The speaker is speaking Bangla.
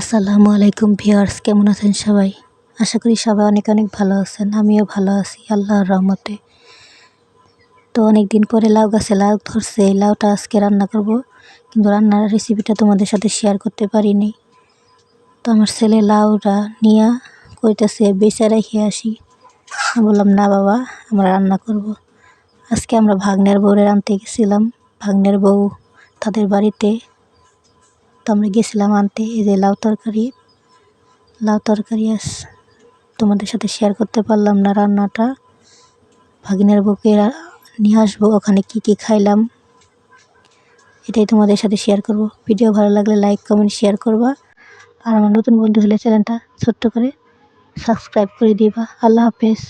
আসসালামু আলাইকুম ভিউয়ার্স, কেমন আছেন সবাই? আশা করি সবাই অনেক অনেক ভালো আছেন। আমিও ভালো আছি আল্লাহর রহমতে। তো অনেক দিন পরে লাউ গাছে লাউ ধরছে, এই লাউটা আজকে রান্না করব, কিন্তু রান্নার রেসিপিটা তোমাদের সাথে শেয়ার করতে পারিনি। তো আমার ছেলে লাউটা নিয়ে কইতেছে বেচা রেখে আসি। আমি বললাম না বাবা, আমরা রান্না করব। আজকে আমরা ভাগ্নের বউরে আনতে গেছিলাম, ভাগ্নের বউ তাদের বাড়িতে। তো আমরা গেছিলাম আনতে। এই যে লাউ তরকারি তোমাদের সাথে শেয়ার করতে পারলাম না রান্নাটা। ভাগিনার বউকে নিয়ে আসবো, ওখানে কি কি খাইলাম এটাই তোমাদের সাথে শেয়ার করব। ভিডিও ভালো লাগলে লাইক কমেন্ট শেয়ার করবা, আর আমার নতুন বন্ধু হলে চ্যানেলটা ছোট্ট করে সাবস্ক্রাইব করে দিবা। আল্লাহ হাফেজ।